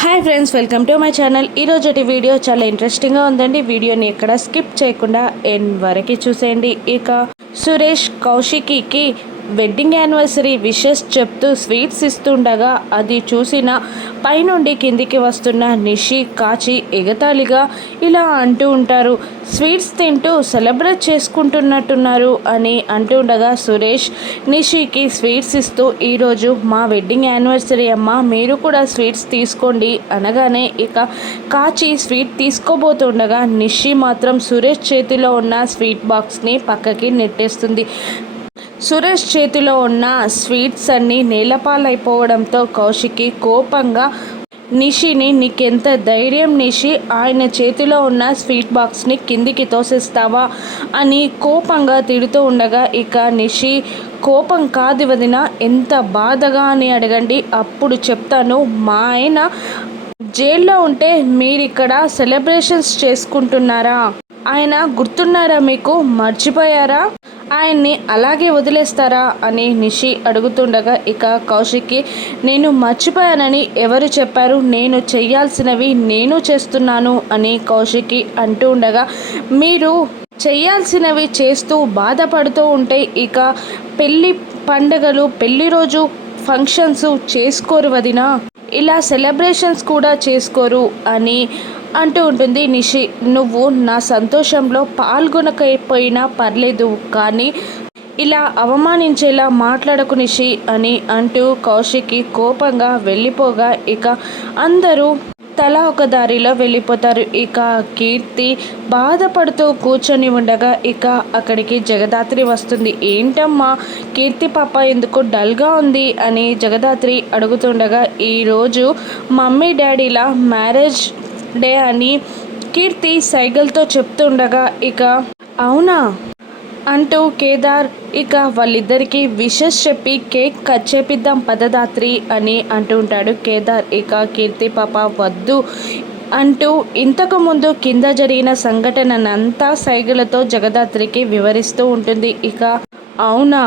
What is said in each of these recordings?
Hi friends, welcome to my channel. ఈరోజు video చాలా ఇంట్రెస్టింగ్గా ఉందండి. వీడియోని ఎక్కడ స్కిప్ చేయకుండా ఎండ్ వరకు చూసేయండి. ఇక సురేష్ కౌశికికి వెడ్డింగ్ యానివర్సరీ విషెస్ చెప్తూ స్వీట్స్ ఇస్తుండగా అది చూసిన పైనుండి కిందికి వస్తున్న నిషి కాచి ఎగతాళిగా ఇలా అంటూ ఉంటారు. స్వీట్స్ తింటూ సెలబ్రేట్ చేసుకుంటున్నట్టున్నారు అని అంటూ ఉండగా సురేష్ నిషికి స్వీట్స్ ఇస్తూ ఈరోజు మా వెడ్డింగ్ యానివర్సరీ అమ్మ, మీరు కూడా స్వీట్స్ తీసుకోండి అనగానే ఇక కాచి స్వీట్ తీసుకోబోతుండగా నిషి మాత్రం సురేష్ చేతిలో ఉన్న స్వీట్ బాక్స్ని పక్కకి నెట్టేస్తుంది. సురేష్ చేతిలో ఉన్న స్వీట్స్ అన్నీ నేలపాలైపోవడంతో కౌశికి కోపంగా నిషిని, నీకెంత ధైర్యం నిషి, ఆయన చేతిలో ఉన్న స్వీట్ బాక్స్ని కిందికి తోసేస్తావా అని కోపంగా తిడుతూ ఉండగా ఇక నిషి, కోపం కాదు వదిన, ఎంత బాధగా అని అడగండి, అప్పుడు చెప్తాను. మా ఆయన జైల్లో ఉంటే మీరిక్కడ సెలబ్రేషన్స్ చేసుకుంటున్నారా? ఆయన గుర్తున్నారా మీకు? మర్చిపోయారా? ఆయన్ని అలాగే వదిలేస్తారా అని నిషి అడుగుతుండగా ఇక కౌశిక్కి, నేను మర్చిపోయానని ఎవరు చెప్పారు? నేను చెయ్యాల్సినవి నేను చేస్తున్నాను అని కౌశిక్కి అంటూ ఉండగా, మీరు చెయ్యాల్సినవి చేస్తూ బాధపడుతూ ఉంటే ఇక పెళ్ళి పండగలు, పెళ్లి రోజు ఫంక్షన్స్ చేసుకోరు వదినా, ఇలా సెలబ్రేషన్స్ కూడా చేసుకోరు అని అంటూ ఉంటుంది నిషి. నువ్వు నా సంతోషంలో పాల్గొనకపోయినా పర్లేదు, కానీ ఇలా అవమానించేలా మాట్లాడకు నిషి అని అంటూ కౌశిక్కి కోపంగా వెళ్ళిపోగా ఇక అందరూ తల ఒక దారిలో వెళ్ళిపోతారు. ఇక కీర్తి బాధపడుతూ కూర్చొని ఉండగా ఇక అక్కడికి జగదాత్రి వస్తుంది. ఏంటమ్మా కీర్తి పాప ఎందుకు డల్గా ఉంది అని జగదాత్రి అడుగుతుండగా, ఈరోజు మమ్మీ డాడీల మ్యారేజ్ డే అని కీర్తి సైగల్తో చెప్తుండగా ఇక అవునా అంటూ కేదార్ ఇక వాళ్ళిద్దరికీ విషెస్ చెప్పి కేక్ కట్ చేపిద్దాం పదదాత్రి అని అంటూ ఉంటాడు కేదార్. ఇక కీర్తి పాప వద్దు అంటూ ఇంతకుముందు కింద జరిగిన సంఘటననంతా సైగలతో జగదాత్రికి వివరిస్తూ ఉంటుంది. ఇక అవునా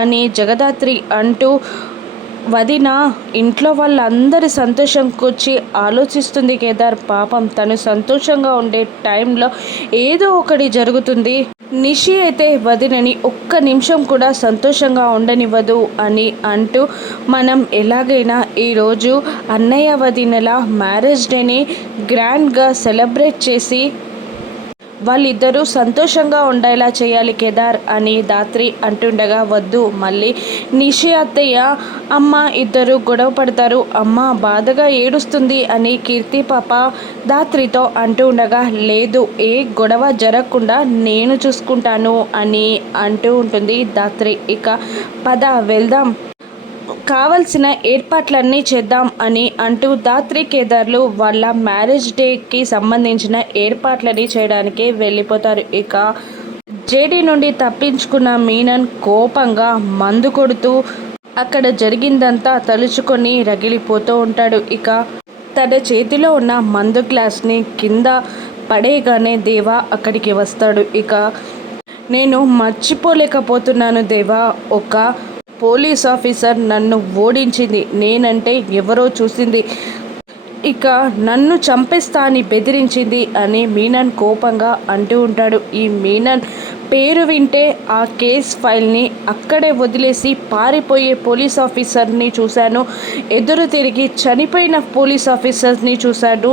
అని జగదాత్రి అంటూ వదిన ఇంట్లో వాళ్ళందరి సంతోషం కూర్చి ఆలోచిస్తుంది కేదార్. పాపం తను సంతోషంగా ఉండే టైంలో ఏదో ఒకటి జరుగుతుంది. నిషి అయితే వదినని ఒక్క నిమిషం కూడా సంతోషంగా ఉండనివ్వదు అని అంటూ, మనం ఎలాగైనా ఈరోజు అన్నయ్య వదినల మ్యారేజ్ డేని గ్రాండ్గా సెలబ్రేట్ చేసి వాళ్ళిద్దరూ సంతోషంగా ఉండేలా చేయాలి కేదార్ అని దాత్రి అంటుండగా, వద్దు మళ్ళీ నిషి అత్తయ్య అమ్మ ఇద్దరు గొడవ పడతారు, అమ్మ బాధగా ఏడుస్తుంది అని కీర్తి పాప దాత్రితో అంటూ ఉండగా, లేదు ఏ గొడవ జరగకుండా నేను చూసుకుంటాను అని అంటూ ఉంటుంది దాత్రి. ఇక పద వెళ్దాం, కావలసిన ఏర్పాట్లన్నీ చేద్దాం అని అంటూ దాత్రి కేదార్లు వాళ్ళ మ్యారేజ్ డేకి సంబంధించిన ఏర్పాట్లని చేయడానికి వెళ్ళిపోతారు. ఇక జేడీ నుండి తప్పించుకున్న మీనన్ కోపంగా మందు కొడుతూ అక్కడ జరిగిందంతా తలుచుకొని రగిలిపోతూ ఉంటాడు. ఇక తన చేతిలో ఉన్న మందు గ్లాస్ని కింద పడేయగానే దేవా అక్కడికి వస్తాడు. ఇక నేను మర్చిపోలేకపోతున్నాను దేవా, ఒక పోలీస్ ఆఫీసర్ నన్ను ఓడించింది, నేనంటే ఎవరో చూసింది, ఇక నన్ను చంపేస్తా అని బెదిరించింది అని మీనన్ కోపంగా అంటూ ఉంటాడు. ఈ మీనన్ పేరు వింటే ఆ కేస్ ఫైల్ని అక్కడే వదిలేసి పారిపోయే పోలీస్ ఆఫీసర్ని చూశాను, ఎదురు తిరిగి చనిపోయిన పోలీస్ ఆఫీసర్ని చూశాను,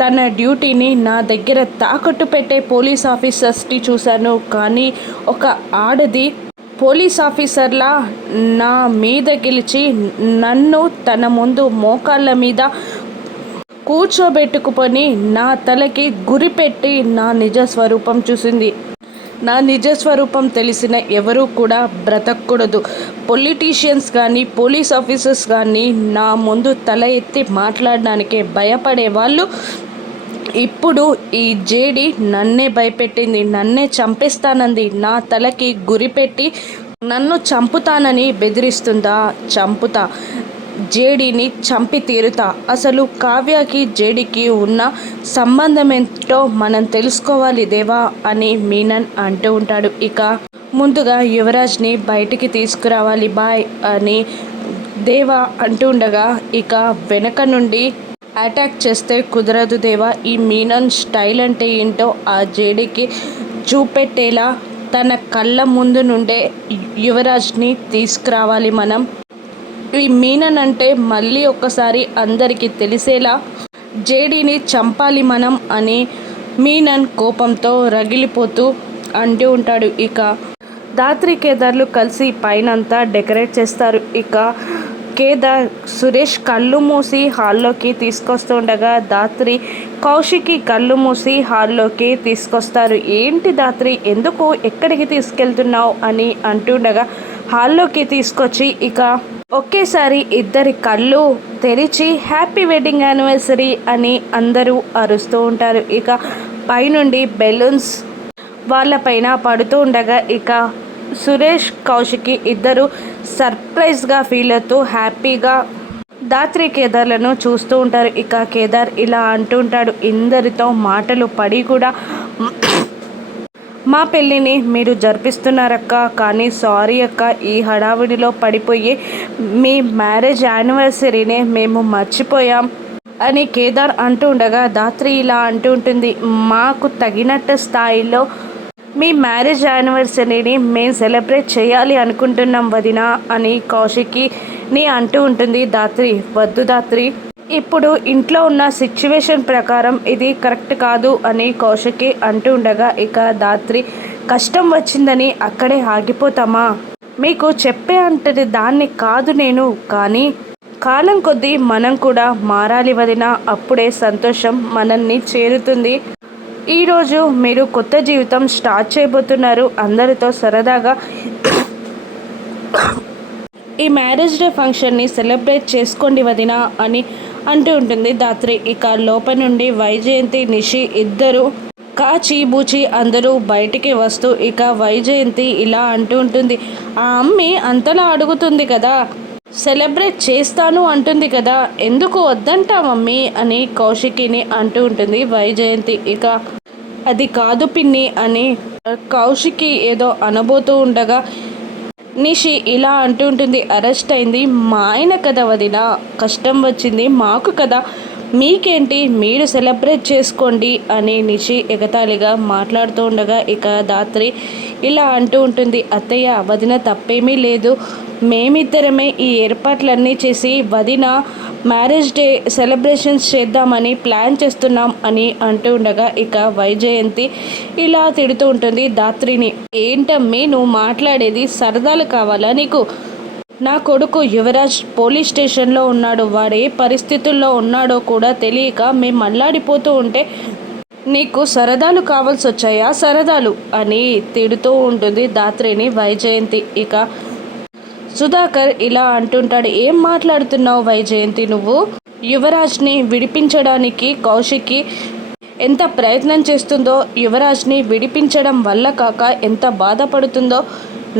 తన డ్యూటీని నా దగ్గర తాకట్టు పెట్టే పోలీస్ ఆఫీసర్స్ని చూశాను, కానీ ఒక ఆడది పోలీస్ ఆఫీసర్లా నా మీద గెలిచి నన్ను తన ముందు మోకాళ్ళ మీద కూర్చోబెట్టుకుని నా తలకి గురిపెట్టి నా నిజ స్వరూపం చూసింది. నా నిజ స్వరూపం తెలిసిన ఎవరూ కూడా బ్రతకూడదు. పొలిటీషియన్స్ కానీ పోలీస్ ఆఫీసర్స్ కానీ నా ముందు తల ఎత్తి మాట్లాడడానికే భయపడే వాళ్ళు ఇప్పుడు ఈ జేడి నన్నే భయపెట్టింది, నన్నే చంపేస్తానంది, నా తలకి గురిపెట్టి నన్ను చంపుతానని బెదిరిస్తుందా? చంపుతా, జేడీని చంపి తీరుతా. అసలు కావ్యకి జేడీకి ఉన్న సంబంధం ఏంటో మనం తెలుసుకోవాలి దేవా అని మీనన్ అంటూ ఉంటాడు. ఇక ముందుగా యువరాజ్ని బయటికి తీసుకురావాలి బాయ్ అని దేవా అంటూ ఉండగా ఇక వెనక నుండి అటాక్ చేస్తే కుదరదు దేవా. ఈ మీనన్ స్టైల్ అంటే ఏంటో ఆ జేడీకి చూపెట్టేలా తన కళ్ళ ముందు నుండే యువరాజ్ని తీసుకురావాలి మనం. ఈ మీనన్ అంటే మళ్ళీ ఒక్కసారి అందరికీ తెలిసేలా జేడీని చంపాలి మనం అని మీనన్ కోపంతో రగిలిపోతూ అంటూ ఉంటాడు. ఇక దాత్రి కేదార్లు కలిసి పైనంతా డెకరేట్ చేస్తారు. ఇక కేదార్ సురేష్ కళ్ళు మూసి హాల్లోకి తీసుకొస్తుండగా దాత్రి కౌశికి కళ్ళు మూసి హాల్లోకి తీసుకొస్తారు. ఏంటి దాత్రి, ఎందుకు ఎక్కడికి తీసుకెళ్తున్నావు అని అంటుండగా హాల్లోకి తీసుకొచ్చి ఇక ఒకేసారి ఇద్దరి కళ్ళు తెరిచి హ్యాపీ వెడ్డింగ్ యానివర్సరీ అని అందరూ అరుస్తూ ఉంటారు. ఇక పైనుండి బెలూన్స్ వాళ్ళపైన పడుతూ ఉండగా ఇక సురేష్ కౌశికి ఇద్దరు సర్ప్రైజ్గా ఫీల్ అవుతూ హ్యాపీగా దాత్రి కేదార్లను చూస్తూ ఉంటారు. ఇక కేదార్ ఇలా అంటూ ఉంటాడు, ఇందరితో మాటలు పడి కూడా మా పెళ్ళిని మీరు జరిపిస్తున్నారక్క, కానీ సారీ అక్క, ఈ హడావిడిలో పడిపోయి మీ మ్యారేజ్ యానివర్సరీనే మేము మర్చిపోయాం అని కేదార్ అంటూ ఉండగా దాత్రి ఇలా అంటూ ఉంటుంది, మాకు తగినట్టు స్థాయిలో మీ మ్యారేజ్ యానివర్సరీని మేము సెలబ్రేట్ చేయాలి అనుకుంటున్నాం వదిన అని కౌశికిని అంటూ ఉంటుంది. దాత్రి, వద్దు దాత్రి, ఇప్పుడు ఇంట్లో ఉన్న సిచ్యువేషన్ ప్రకారం ఇది కరెక్ట్ కాదు అని కౌశికి అంటూ ఉండగా ఇక దాత్రి, కష్టం వచ్చిందని అక్కడే ఆగిపోతామా, మీకు చెప్పే అంటే దాన్ని కాదు నేను, కానీ కాలం కొద్దీ మనం కూడా మారాలి వదిన, అప్పుడే సంతోషం మనల్ని చేరుతుంది. ఈరోజు మీరు కొత్త జీవితం స్టార్ట్ చేయబోతున్నారు, అందరితో సరదాగా ఈ మ్యారేజ్ డే ఫంక్షన్ని సెలబ్రేట్ చేసుకోండి వదిన అని అంటూ ఉంటుంది దాత్రి. ఇక లోపల నుండి వైజయంతి నిషి ఇద్దరు కాచి బూచి అందరూ బయటికి వస్తూ ఇక వైజయంతి ఇలా అంటూ ఉంటుంది, ఆ అమ్మి అంతలా అడుగుతుంది కదా, సెలబ్రేట్ చేస్తాను అంటుంది కదా, ఎందుకు వద్దంటా మమ్మీ అని కౌశికిని అంటూ ఉంటుంది వైజయంతి. ఇక అది కాదు పిన్ని అని కౌశికి ఏదో అనబోతూ ఉండగా నిషి ఇలా అంటూ ఉంటుంది, అరెస్ట్ అయింది మా ఆయన కదా వదిన, కష్టం వచ్చింది మాకు కదా, మీకేంటి, మీరు సెలబ్రేట్ చేసుకోండి అని నిషి ఎగతాళిగా మాట్లాడుతూ ఉండగా ఇక దాత్రి ఇలా అంటూ ఉంటుంది, అత్తయ్య వదిన తప్పేమీ లేదు, మేమిద్దరమే ఈ ఏర్పాట్లన్నీ చేసి వదిన మ్యారేజ్ డే సెలబ్రేషన్స్ చేద్దామని ప్లాన్ చేస్తున్నాం అని అంటూ ఉండగా ఇక వైజయంతి ఇలా తిడుతూ ఉంటుంది దాత్రిని, ఏంటమ్మి నువ్వు మాట్లాడేది, సరదాలు కావాలా నీకు, నా కొడుకు యువరాజ్ పోలీస్ స్టేషన్లో ఉన్నాడు, వాడు ఏ పరిస్థితుల్లో ఉన్నాడో కూడా తెలియక మేము అల్లాడిపోతూ ఉంటే నీకు సరదాలు కావాల్సి వచ్చాయా, సరదాలు అని తిడుతూ ఉంటుంది దాత్రిని వైజయంతి. ఇక సుధాకర్ ఇలా అంటుంటాడు, ఏం మాట్లాడుతున్నావు వైజయంతి, నువ్వు యువరాజ్ని విడిపించడానికి కౌశికి ఎంత ప్రయత్నం చేస్తుందో, యువరాజ్ని విడిపించడం వల్ల కాక ఎంత బాధపడుతుందో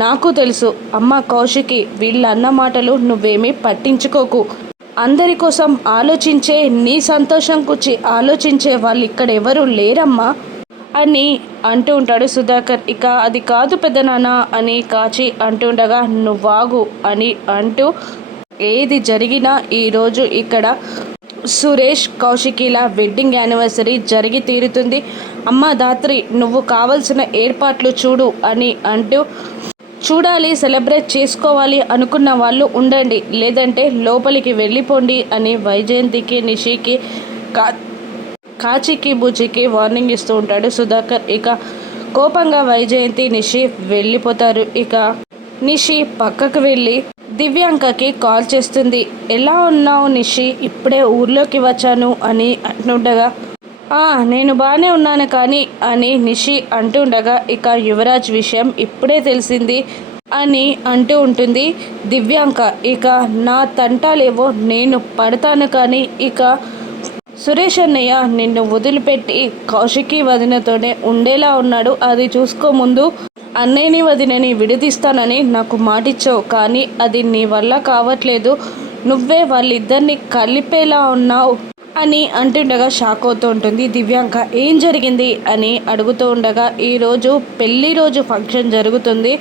నాకు తెలుసు. అమ్మ కౌశికి, వీళ్ళ అన్న మాటలు నువ్వేమీ పట్టించుకోకు, అందరి కోసం ఆలోచించే, నీ సంతోషం గురించి ఆలోచించే వాళ్ళు ఇక్కడ ఎవరు లేరమ్మా అని అంటూ ఉంటాడు సుధాకర్. ఇక అది కాదు పెద్దనాన్న అని కాచి అంటుండగా నువ్వాగు అని అంటూ ఏది జరిగినా ఈరోజు ఇక్కడ సురేష్ కౌశికిల వెడ్డింగ్ యానివర్సరీ జరిగి తీరుతుంది. అమ్మ దాత్రి, నువ్వు కావలసిన ఏర్పాట్లు చూడు అని అంటూ, చూడాలి సెలబ్రేట్ చేసుకోవాలి అనుకున్న వాళ్ళు ఉండండి, లేదంటే లోపలికి వెళ్ళిపోండి అని వైజయంతికి నిషికి కాచికి బుచికి వార్నింగ్ ఇస్తూ ఉంటాడు సుధాకర్. ఇక కోపంగా వైజయంతి నిషి వెళ్ళిపోతారు. ఇక నిషి పక్కకు వెళ్ళి దివ్యాంకకి కాల్ చేస్తుంది. ఎలా ఉన్నావు నిషి, ఇప్పుడే ఊర్లోకి వచ్చాను అని అంటుండగా నేను బాగానే ఉన్నాను కానీ అని నిషి అంటుండగా ఇక యువరాజ్ విషయం ఇప్పుడే తెలిసింది అని అంటూ ఉంటుంది దివ్యాంక. ఇక నా తంటాలేవో నేను పడతాను కానీ ఇక సురేష్ అన్నయ్య నిన్ను వదిలిపెట్టి కౌశికి వదినతోనే ఉండేలా ఉన్నాడు, అది చూసుకో, ముందు అన్నయ్యని వదినని విడదీస్తానని నాకు మాటిచ్చావు, కానీ అది నీ వల్ల కావట్లేదు, నువ్వే వాళ్ళిద్దరిని కలిపేలా ఉన్నావు అని అంటుండగా షాక్ అవుతూ ఉంటుంది దివ్యాంక. ఏం జరిగింది అని అడుగుతూ ఉండగా ఈరోజు పెళ్లి రోజు ఫంక్షన్ జరుగుతుంది,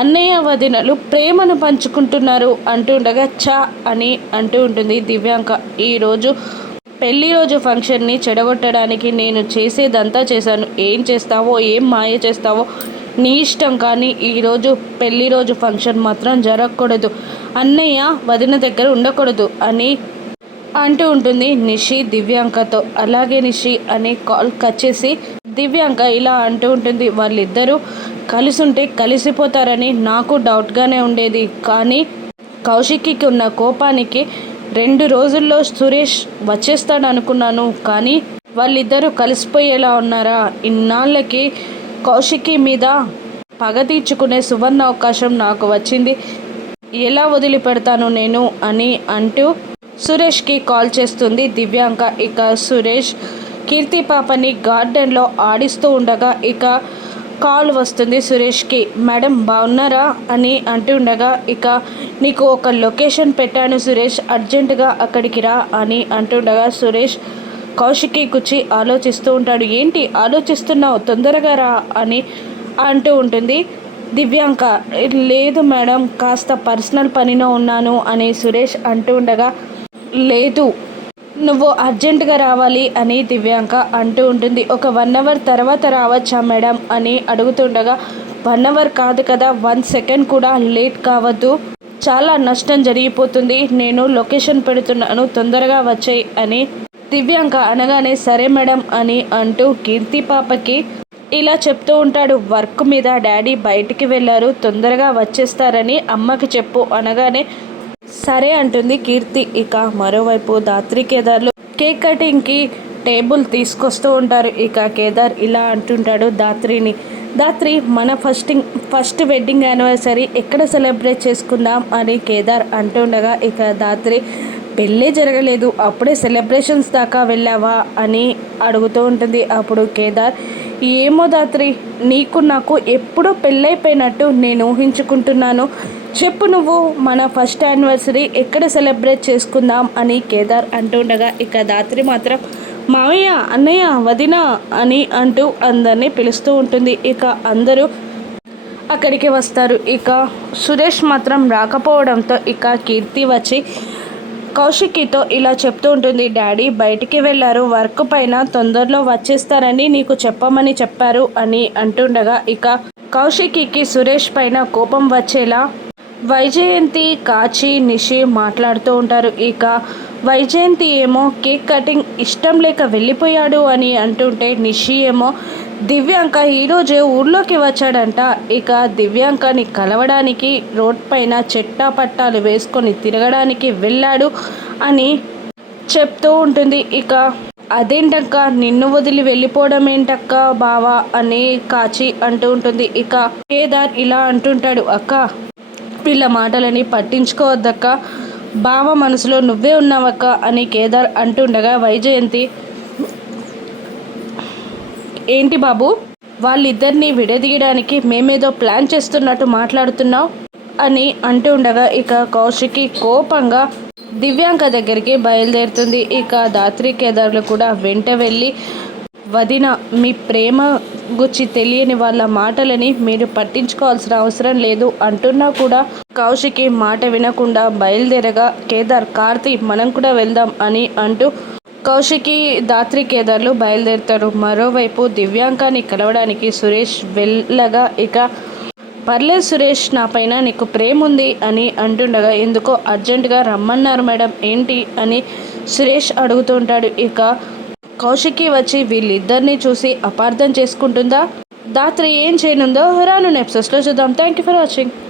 అన్నయ్య వదినలు ప్రేమను పంచుకుంటున్నారు అంటుండగా చా అని అంటూ ఉంటుంది దివ్యాంక. ఈరోజు పెళ్లి రోజు ఫంక్షన్ని చెడగొట్టడానికి నేను చేసేదంతా చేశాను. ఏం చేస్తావో ఏం మాయ చేస్తావో నీ ఇష్టం, కానీ ఈరోజు పెళ్లి రోజు ఫంక్షన్ మాత్రం జరగకూడదు. అన్నయ్య వదిన దగ్గర ఉండకూడదు అని అంటూ ఉంటుంది నిషి దివ్యాంకతో. అలాగే నిషి అని కాల్ కట్ చేసి దివ్యాంక ఇలా అంటూ ఉంటుంది, వాళ్ళిద్దరూ కలిసి ఉంటే కలిసిపోతారని నాకు డౌట్గానే ఉండేది, కానీ కౌశిక్కి ఉన్న కోపానికి 2 రోజుల్లో సురేష్ వచ్చేస్తాడు అనుకున్నాను, కానీ వాళ్ళిద్దరూ కలిసిపోయేలా ఉన్నారా? ఇన్నాళ్ళకి కౌశికి మీద పగ తీర్చుకునే సువర్ణ అవకాశం నాకు వచ్చింది, ఎలా వదిలిపెడతాను నేను అని అంటూ సురేష్కి కాల్ చేస్తుంది దివ్యాంక. ఇక సురేష్ కీర్తి పాపని గార్డెన్లో ఆడిస్తూ ఉండగా ఇక కాల్ వస్తుంది సురేష్కి. మేడం బాగున్నారా అని అంటూ ఉండగా ఇక నీకు ఒక లొకేషన్ పెట్టాను సురేష్, అర్జెంటుగా అక్కడికి రా అని అంటుండగా సురేష్ కౌశికి కూర్చి ఆలోచిస్తూ ఉంటాడు. ఏంటి ఆలోచిస్తున్నావు, తొందరగా రా అని అంటూ ఉంటుంది దివ్యాంక. లేదు మేడం, కాస్త పర్సనల్ పనిలో ఉన్నాను అని సురేష్ అంటూ ఉండగా, లేదు నువ్వు అర్జెంటుగా రావాలి అని దివ్యాంక అంటూ ఉంటుంది. ఒక 1 అవర్ తర్వాత రావచ్చా మేడం అని అడుగుతుండగా, 1 అవర్ కాదు కదా, 1 సెకండ్ కూడా లేట్ కావద్దు, చాలా నష్టం జరిగిపోతుంది, నేను లొకేషన్ పెడుతున్నాను, తొందరగా వచ్చాయి అని దివ్యాంక అనగానే సరే మేడం అని అంటూ కీర్తి పాపకి ఇలా చెప్తూ ఉంటాడు. వర్క్ మీద డాడీ బయటికి వెళ్ళారు, తొందరగా వచ్చేస్తారని అమ్మకి చెప్పు అనగానే సరే అంటుంది కీర్తి. ఇక మరోవైపు దాత్రి కేదార్లు కేక్ కటింగ్కి టేబుల్ తీసుకొస్తూ ఉంటారు. ఇక కేదార్ ఇలా అంటుంటాడు దాత్రిని, దాత్రి మన ఫస్ట్ వెడ్డింగ్ యానివర్సరీ ఎక్కడ సెలబ్రేట్ చేసుకుందాం అని కేదార్ అంటుండగా ఇక దాత్రి పెళ్ళే జరగలేదు, అప్పుడే సెలబ్రేషన్స్ దాకా వెళ్ళావా అని అడుగుతూ ఉంటుంది. అప్పుడు కేదార్, ఏమో దాత్రి, నీకు నాకు ఎప్పుడో పెళ్ళైపోయినట్టు నేను ఊహించుకుంటున్నాను, చెప్పు నువ్వు మన ఫస్ట్ యానివర్సరీ ఎక్కడ సెలబ్రేట్ చేసుకుందాం అని కేదార్ అంటుండగా ఇక దాత్రి మాత్రం మావయ్య, అన్నయ్య, వదిన అని అంటూ అందరినీ పిలుస్తూ ఉంటుంది. ఇక అందరూ అక్కడికి వస్తారు. ఇక సురేష్ మాత్రం రాకపోవడంతో ఇక కీర్తి వచ్చి కౌశికితో ఇలా చెప్తూ ఉంటుంది, డాడీ బయటికి వెళ్ళారు, వర్క్ పైన తొందరలో వచ్చేస్తారని నీకు చెప్పమని చెప్పారు అని అంటుండగా ఇక కౌశికి సురేష్ పైన కోపం వచ్చేలా వైజయంతి, కాచి, నిషి మాట్లాడుతూ ఉంటారు. ఇక వైజయంతి ఏమో కేక్ కటింగ్ ఇష్టం లేక వెళ్ళిపోయాడు అని అంటుంటే నిషి ఏమో దివ్యాంక ఈరోజే ఊర్లోకి వచ్చాడంట, ఇక దివ్యాంకని కలవడానికి రోడ్ పైన చెట్టా పట్టాలు వేసుకొని తిరగడానికి వెళ్ళాడు అని చెప్తూ ఉంటుంది. ఇక అదేంటక్క, నిన్ను వదిలి వెళ్ళిపోవడం ఏంటక్క బావా అని కాచి అంటూ ఉంటుంది. ఇక కేదార్ ఇలా అంటుంటాడు, అక్క వీళ్ళ మాటలని పట్టించుకోవద్దక్క, బావ మనసులో నువ్వే ఉన్నావక్క అని కేదార్ అంటుండగా వైజయంతి, ఏంటి బాబు వాళ్ళిద్దరిని విడదీయడానికి మేమేదో ప్లాన్ చేస్తున్నట్టు మాట్లాడుతున్నావు అని అంటూ ఉండగా ఇక కౌశికి కోపంగా దివ్యాంక దగ్గరికి బయలుదేరుతుంది. ఇక దాత్రి కేదార్లు కూడా వెంట వెళ్ళి, వదిన మీ ప్రేమ గుచ్చి తెలియని వాళ్ళ మాటలని మీరు పట్టించుకోవాల్సిన అవసరం లేదు అంటున్నా కూడా కౌశికి మాట వినకుండా బయలుదేరగా కేదార్, కార్తీ మనం కూడా వెళ్దాం అని అంటూ కౌశికి, దాత్రి కేదార్లు బయలుదేరుతారు. మరోవైపు దివ్యాంకాని కలవడానికి సురేష్ వెళ్ళగా ఇక పర్లేదు సురేష్, నా పైన నీకు ప్రేమ ఉంది అని అంటుండగా ఎందుకో అర్జెంటుగా రమ్మన్నారు మేడం, ఏంటి అని సురేష్ అడుగుతూ ఉంటాడు. ఇక కౌశికి వచ్చి వీళ్ళిద్దరినీ చూసి అపార్థం చేసుకుంటుందా, దాత్రి ఏం చేయనుందో రాను ఎపిసోడ్స్లో చూద్దాం. Thank you for watching.